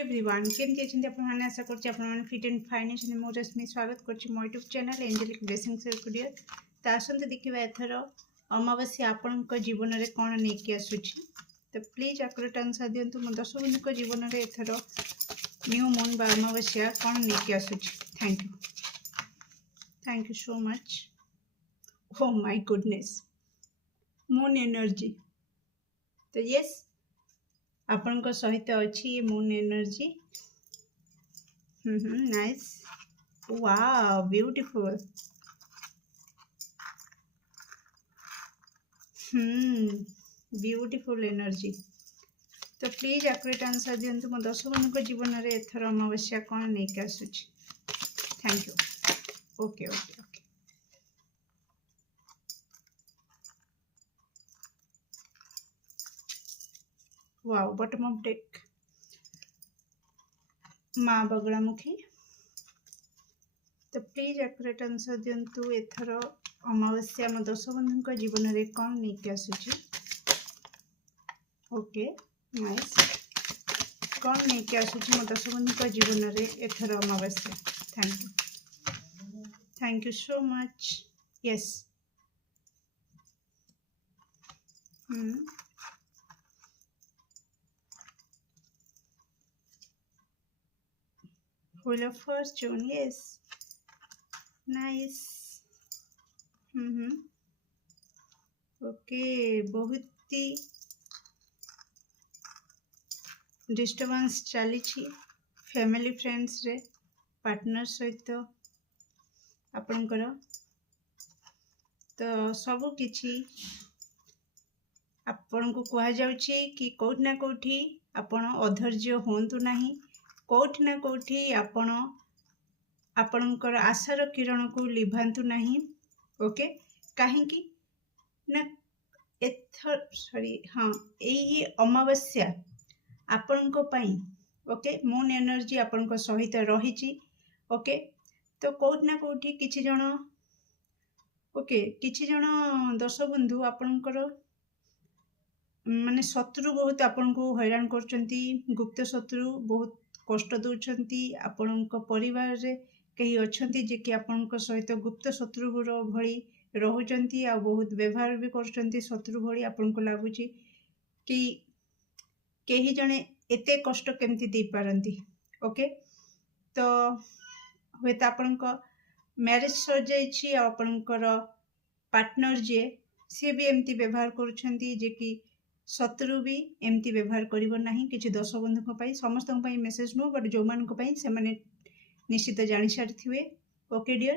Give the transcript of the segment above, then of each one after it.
Everyone केमती अच्छे आपने आशा कर फिट एंड फाइन अच्छे मो रश्मि स्वागत कर मो YouTube channel angelic blessings studio. तो आसतु देखा एथर अमावास्या आपण जीवन में कौन नहीं आसूची। तो प्लीज आकर आंसर दिंतु मो दर्शक बंधु जीवन में एथर न्यू मून बा अमावास्या कौन नहीं आसूची। Thank you so much. Oh my goodness moon energy. तो यस आपण सहित अच्छी moon energy. Nice wow beautiful. Beautiful energy. तो प्लीज एक्यूरेट आंसर दिंतु मो दर्शक बंधु जीवन में एथर अमावास्या कौन नहीं आसूची। Thank you. Okay okay okay wow bottom of deck माँ बगलामुखी। तो प्लीज एक्यूरेट आंसर दिंतु एथर अमावास्या मो दर्शक बंधु जीवन में कौन नहीं आसूची। ओके नाइस कौन नहीं आसूची मो दर्शक बंधु जीवन में एथर अमावास्या। Thank you so much. Yes Wheel of Fortune, yes, nice। Okay बहुत ही डिस्टर्बेंस चली फैमिली फ्रेंड्स रे पार्टनर सहित आपणकर। तो सब किछि आपण को कहा जाउछि कि कोठी ना कोठी आपण अधैर्य होंतु नाही। कोठी ना कोठी आपण आपणकर आशार किरण को लिभांतु नाही। ओके कहीं ना एथर सॉरी हाँ यही अमावास्या आपण ओके मून एनर्जी आपण सहित रही। ओके तो कोठी ना कोठी किछि जण ओके किछि जण दर्शक बंधु आपणकर माने शत्रु बहुत आपण को हैरान करचंती। गुप्त शत्रु बहुत कष्ट दौरान आपण परिवार रे कहीं अच्छा जे कि आपण सहित गुप्त शत्रु भली रोचंती आ बहुत व्यवहार भी कर शत्रु भली आपण को लगुच कि कहीं जड़े एते कष्ट केमती दे पारंती। ओके तो हे तो आपण मैरिज सर जाइए आपणकर पार्टनर जे सी भी एमती व्यवहार करुछंती जे कि शत्रु भी एमती व्यवहार करिवो नाही। किछि दर्शक बंधुक पई समस्तक पई मेसेज नो बट जो मानक पई से माने निश्चित जानि सारिथिवे। ओके डियर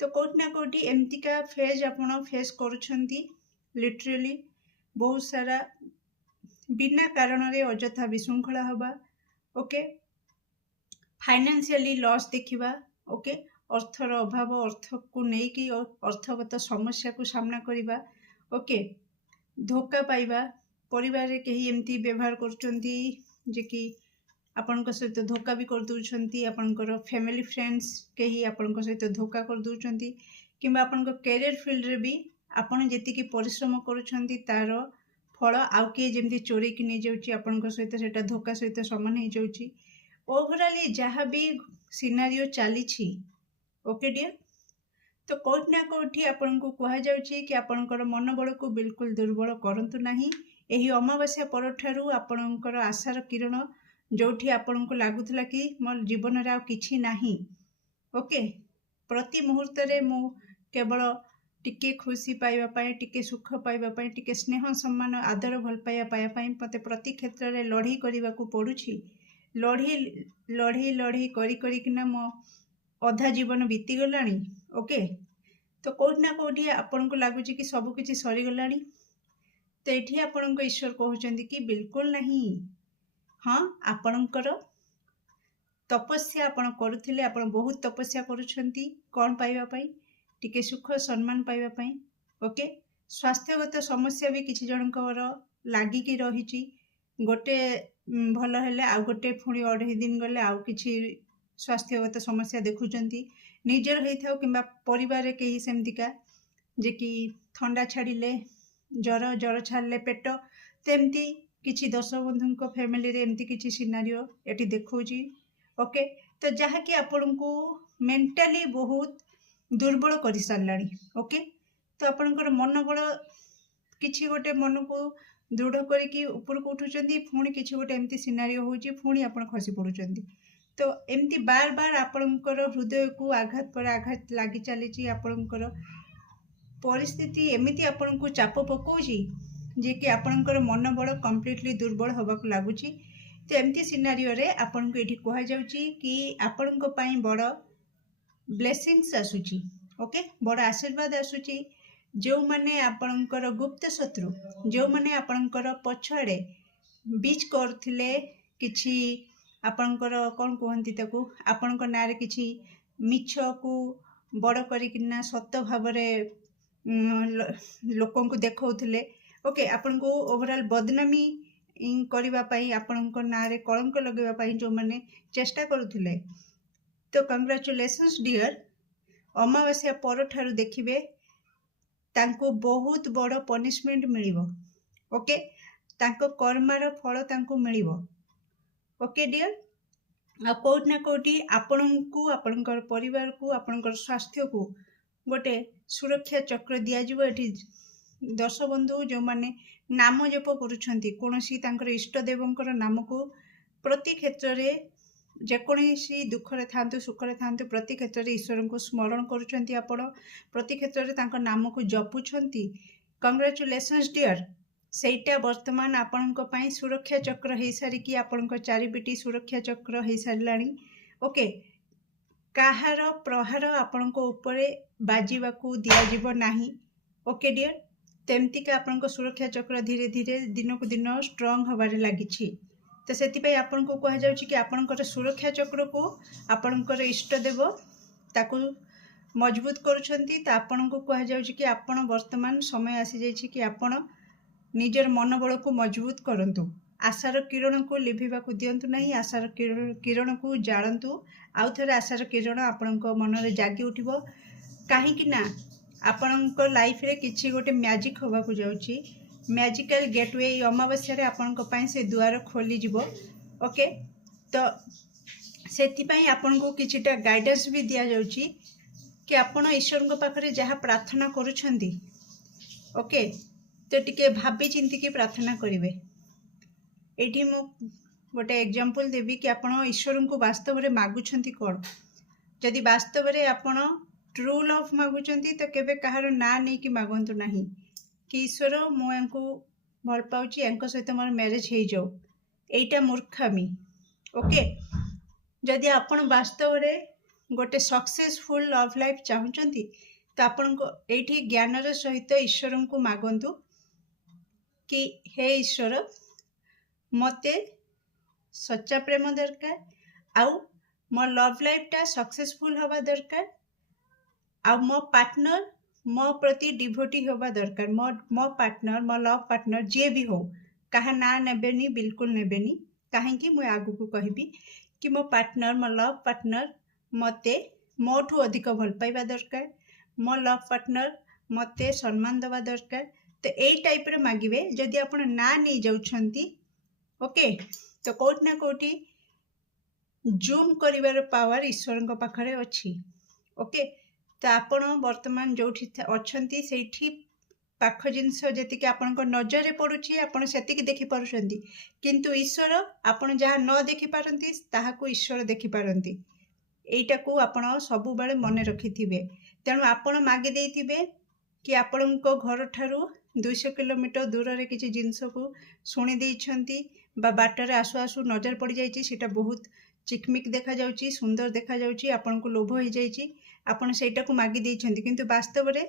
तो कोठी ना कोठी एमती का फेज आपण फेस करुछंती। लिटरली बहुत सारा बिना कारण रे अजथा विशृंखला हवा। ओके फाइनेंशियली लॉस देखिबा। ओके अर्थर अभाव अर्थ को नहीं कि अर्थगत समस्या को सामना करिबा। ओके धोखा पाइबा परिवार रे कहीं एमती व्यवहार करचंती जे कि आपण सहित धोखा भी कर दउछंती। आपणकर फैमिली फ्रेंड्स कहीं आपण सहित धोखा कर दउछंती किंबा आपण कैरियर फील्ड रे भी आपण जेति कि परिश्रम करुछंती तार फल आउ के जेमती चोरी कि नहीं जाउची आपण सहित सेटा धोखा सहित समान हो जाउची। ओवरऑल जहाँ भी सिनारियो चली। ओके डियर तो कोठी ना कोठी आपण को कहा जाउची कि आपणकर मनोबल को बिल्कुल दुर्बल करंतु नाही। एही अमावास्या परठारु आपणकर आशार किरण जोठी आपण को लागुथला कि मो जीवन रे आ किछि नाही। ओके प्रति मुहूर्त रे मो केवल टिके खुशी पाइबा पाए टिके सुख पाइबा पाए टिके स्नेह सम्मान आदर भल पाइबा पाए मते प्रति क्षेत्र रे लढ़ी करिबा को पडुछि। लढ़ी लढ़ी लढ़ी करी करी किना मो अधा जीवन बीती गलानी। ओके तो कोठी ना कोठी आपण को लागुछि कि सब किछि सरी गलानी। तो एठी आपण को ईश्वर कहउचंदी कि बिल्कुल नहीं। हाँ आपणकर तपस्या आपण करुथिले आपण बहुत तपस्या करुछंती कौन पाइबा पाई टिके सुख सम्मान पाइबा पाई। ओके स्वास्थ्यगत समस्या भी किछि जनकर लागिकी रहिछि। गोटे भल हेले आ गोटे पुणी 2.5 दिन गले आउ किछि स्वास्थ्यगत समस्या देखुचंती निजर होइथाउ किंबा परिवार रे केही सेमतिका जे कि ठंडा छाड़िले जर जर छाड़ले पेट तेमती किछि दर्शक बंधु फैमिली रे एमती किछि सिनारियो एटी देखौची। ओके, तो जहाँकि आपण को मेंटली बहुत दुर्बल कर साराणी। ओके, तो आपणकर मनोबल किछि गोटे मन को दृढ़ करके ऊपर को उठुचंदी, पुणी किछि गोटे एमती सिनारियो होउची, पुणी आपण खसी पड़ुचंदी। तो एमती बार बार आपणकर हृदय को आघात पर आघात लगी चली। आपणकर परिस्थिति एमती आपण को चाप पकाउची जे कि आपणकर मनोबल कंप्लीटली दुर्बल होबाक लागुची। तो एमती सिनारियो रे आपण को एठी कहा जाउची कि आपण को पई बड़ ब्लेसिंग्स आसुची। ओके, बड़ आशीर्वाद आसुची। जो माने आपणकर गुप्त शत्रु, जो माने आपणकर पछाड़े बीच करथिले किछि आपणकर कोन कहंती ताकू आपणकर नारे किछि मिछ को बड़ करिकिना सत्य भाबरे लोकन को देखौथिले। ओके, आपण को ओवरऑल बदनामी करबा पई आपणकर नारे कलंक लगेबा पई जो माने चेष्टा करुथिले। तो कंग्रेचुलेशंस डियर। अमावास्या पर ठारू देखिबे तांको बहुत बड़ पनिशमेंट मिलिबो। ओके, तांको कर्मार फल तांको मिलिबो। ओके डियर, आ कोट ना कोटी आपणको आपणकर परिवार को आपणकर स्वास्थ्य को गोटे सुरक्षा चक्र दिया जिवो। एठी दर्शक बंधु जो माने नाम जप करूछंती कोनोसी तांकर इष्ट देवंकर नाम को प्रति क्षेत्र रे जेकोसी दुखरे थांतु सुखरे थांतु प्रति क्षेत्र रे ईश्वर को स्मरण करूछंती। आपण प्रति क्षेत्र रे तांकर नाम को जपुछंती। Congratulations dear. सेटा वर्तमान आपणको पई सुरक्षा चक्र हे सारी कि आपणको चारिपिटी सुरक्षा चक्र हे सारलाणी। ओके, काहार प्रहार आपणको ऊपर बाजीबाकू दिया जिवो नाही। ओके डियर, तेमती का आपणको सुरक्षा चक्र धीरे धीरे दिन को दिन स्ट्रांग होबारे लागिछि। तो सेति आपण को कहा जाउछि कि आपणकर सुरक्षा चक्र को आपणकर इष्ट देव ताकू मजबूत करूछंती। तो आपण को कहा जाउछि कि आपण वर्तमान समय आसी जाइछि कि आपण निजर मनोबल को मजबूत करंतु। आशार किरण को लिभिबाकू दियंतु नहीं। आशार किरण को जाळंतु। आउ थरे आशार किरण आपणको मन रे जागी उठिबो। काहे कि ना आपणको लाइफ रे किछि गोटे मैजिक होबाकू जाउछि। मैजिकल गेटवे अमावास्या रे आपणको पई से द्वार खोली जिवो। ओके, तो सेति पई आपणको किछिटा गाइडेंस भी दिया जाउछि कि आपण ईश्वर को पाखरे जहा प्रार्थना करूछंती। ओके, तो टिके भाबी चिंती की प्रार्थना करिवे। एठी मु गोटे एग्जांपल देबी कि आपण ईश्वर को वास्तव रे मागुछंती कोन। जदि वास्तव रे आपण ट्रू लव मागुछंती तो केबे कहार ना नै कि मागंतु नाही कि ईश्वर मु एंको भल पाउची, एंको सहित मोर मैरिज हे जाऊ। एटा मूर्खामी। ओके, जदि आपण वास्तव रे गोटे सक्सेसफुल लव लाइफ चाहुचंती तो आपण को एठी ज्ञानर सहित ईश्वर को मागंतु कि हे ईश्वर मते सच्चा प्रेम दरकार, आउ मो लव लाइफ टा सक्सेसफुल होबा दरकार, आउ मो पार्टनर मो प्रति डिवोटी होबा दरकार। मो पार्टनर मो लव पार्टनर जे भी हो कहा ना नेबेनी, बिल्कुल नेबेनी। काहे कि मु आगु को कहबी कि मो पार्टनर मो लव पार्टनर मते मोठू अधिक भल पाइबा दरकार। मो लव पार्टनर मते सम्मान दबा दरकार। तो एई टाइप रे मागिबे जदि आपण ना नै जाउछंती। ओके, तो कोट ना कोटी जूम करिवार पावर ईश्वर पाखरे अछि। ओके, तो आपण वर्तमान जोठी अछंती सेठी पाख जिनस जतिक आपण नजर रे पड़ुछि आपण सेतिक देखि पारुछंती, किंतु ईश्वर आपण जहा न देखि पारंती ताहाकू ईश्वर देखि पारंती। एटा को आपण सबु बेले मने रखिथिबे। तेणु आपण मागे देइथिबे कि आपणको घर ठारू 200 किलोमीटर दूर रे किछि जिंस को सुनि देइछंती बा बाटर आसु आसु नजर पड़ जाइछि, सेटा बहुत चिकमिक देखा जाउछि, सुंदर देखा जाउछि, आपणको लोभ हो जाइछि, आपण सेटा को मागी देइछंती, किंतु वास्तव रे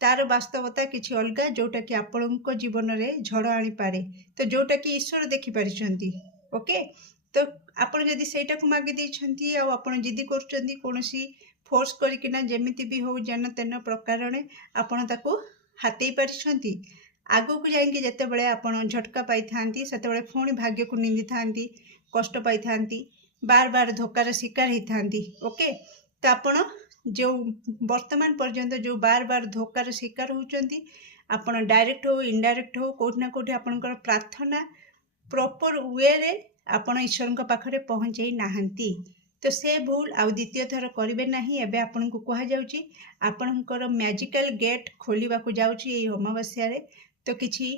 तार वास्तवता किछि अलगा जोटा कि आपणको जीवन रे झड़ आनी पारे। तो जोटा कि ईश्वर देखि पारिछंती। ओके, तो आपण जदि सेटा को मागी देइछंती आ आपण जिद्दी करछंती कोनोसी फोर्स करिकिना जेमिति भी हो जन तेन प्रकार ने आपण ताको हातेई पारिछंती। आगो को जाइंकी जते बळे आपण झटका पाई थांती सेते बळे फोणी भाग्य को निंदी थांती, कष्ट पाई थांती, बार बार धोकार शिकार ही थांती। ओके, तो आपण जो वर्तमान पर्यंत जो बार बार धोकार शिकार होचंती, आपण डायरेक्ट हो इनडायरेक्ट हो कोठ ना कोठी आपणकर प्रार्थना प्रॉपर वे रे आपण ईश्वर पाखरे पहुँचाई नाहंती तो से भूल आउ द्वितीय थर करेंगे ना। एबे आपन को कह जाउची आपणकर मैजिकल गेट खोलिबा को जाउची एई अमावास्या रे। तो किछि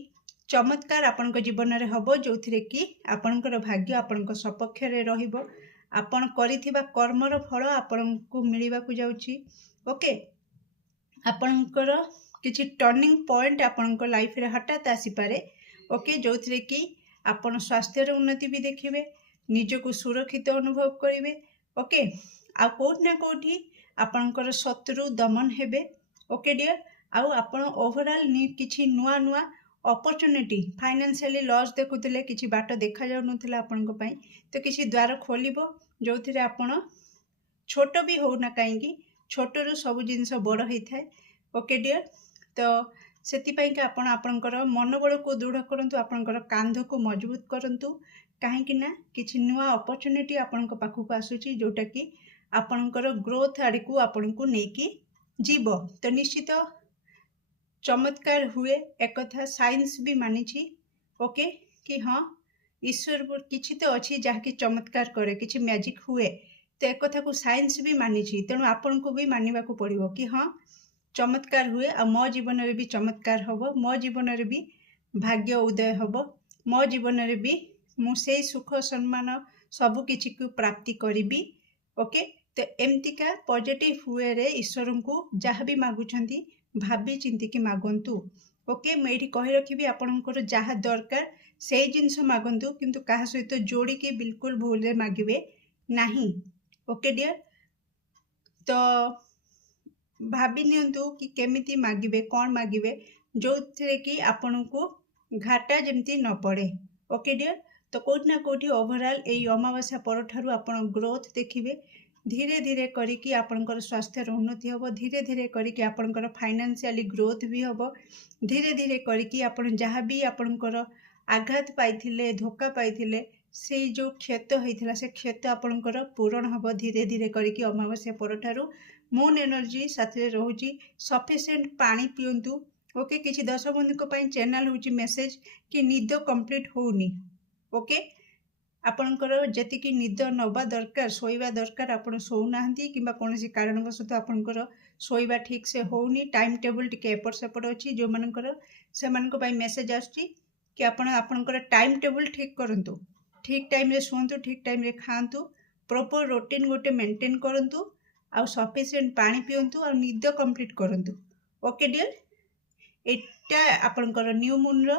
चमत्कार आपण जीवन में हम जो थी कि आपणकर भाग्य आपण सपक्ष रे रहिबो। आपण करिथिबा कर्मर फल आपण को मिलिबा को जाउची। ओके आपणकर किछि टर्निंग पॉइंट आपणकर लाइफ रे हठात आसी पारे। ओके जो थी कि आपण स्वास्थ्य उन्नति भी देखिए, निजको सुरक्षित अनुभव करेंगे। ओके आ कोठी ना कोठी आपणकर शत्रु दमन हेबे। ओके डियर आउ आपण ओवरऑल किछि नुआ नुआ अपॉर्चुनिटी फाइनेंशियली लॉस देखुले किछि बाट देखा जाउ नथिला आपणको पई तो किछि द्वार खोलिबो जो थिरे आपण छोट भी हो ना कहीं छोटरू सब जिनस बड़ होता है। ओके डियर तो सेतिपाई कि आपण आपणकर मनोबल को दृढ़ करंतु, आपणकर कांध को मजबूत करंतु कहीं ना किछि नुआ अपॉर्चुनिटी आपण पाखक आसुची जोटा कि आपणकर ग्रोथ आड़ को आपण को नेकी जीव। तो निश्चित चमत्कार हुए एक कथा साइंस भी मानी। ओके कि हाँ ईश्वर किछि तो अच्छी जहाँकि चमत्कार करे किछि मैजिक हुए तो एक कथा को साइंस भी मानी। तेणु आपण को भी मानवा को पड़ो कि हाँ चमत्कार हुए आ मो जीवन में भी चमत्कार हम, मो जीवन में भी भाग्य उदय हम, मो जीवन में भी मुझे सुख सम्मान सबू किछि को प्राप्ति करी। ओके तो एमतीका पॉजिटिव हुए रे ईश्वर को जहाँ भी मागुछंती भाभी चिंती कि मागंतु। ओके मुझे कही रखी आपणकर जहाँ दरकार से जिनस मागंतु किंतु कहा सहित जोड़ी के बिल्कुल भूल रे मागिबे नहीं। ओके डियर तो भाभी नियंतु कि केमिति मागिबे कौन मागिबे जो थे कि आपण को घाटा जमती न पड़े। ओके डियर तो कोठी ना कोठी ओवरऑल एई अमावास्या पर ठारू आपण ग्रोथ देखिबे। धीरे धीरे करिकी आपणकर स्वास्थ्य उन्नति हम, धीरे धीरे करिकी आपणकर फाइनेंशियली ग्रोथ भी हम, धीरे धीरे करिकी आपण जहाँ भी आपणकर आघात पाइथिले धोखा पाइथिले से जो क्षत होता से क्षत आपणकर पूरण हम धीरे धीरे करिकी अमावास्या पर ठारू। मून एनर्जी साथी रोची सफिशिएंट पानी पियंतु। ओके किसी दर्शक बंधु चैनल हूँ मेसेज कि निद कंप्लीट होनी। ओके आपणकर जेतिकी निद नवा दरकार शोइबा दरकार आपण शोना कि कौन कारणवश आपणकर शोइबा ठीक से होनी, टाइम टेबल टिके एपट सेपट अच्छी जो मानकर से मेसेज आसुची कि आपणकर टाइम टेबल ठीक करंतु, ठीक टाइम रे शुंतु, ठीक टाइम रे खांतु, प्रॉपर रूटीन गोटे मेंटेन करंतु आउ सफिशिएंट पानी पियंतु आ निद कंप्लीट करंतु। ओके डियर एटा आपणकर न्यू मून रो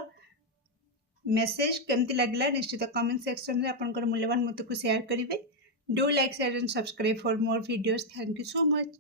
मेसेज केमती लगला निश्चित कमेंट सेक्शन में आपणकर मूल्यवान मत को शेयर करेंगे। Do like share and subscribe for more videos. Thank you so much.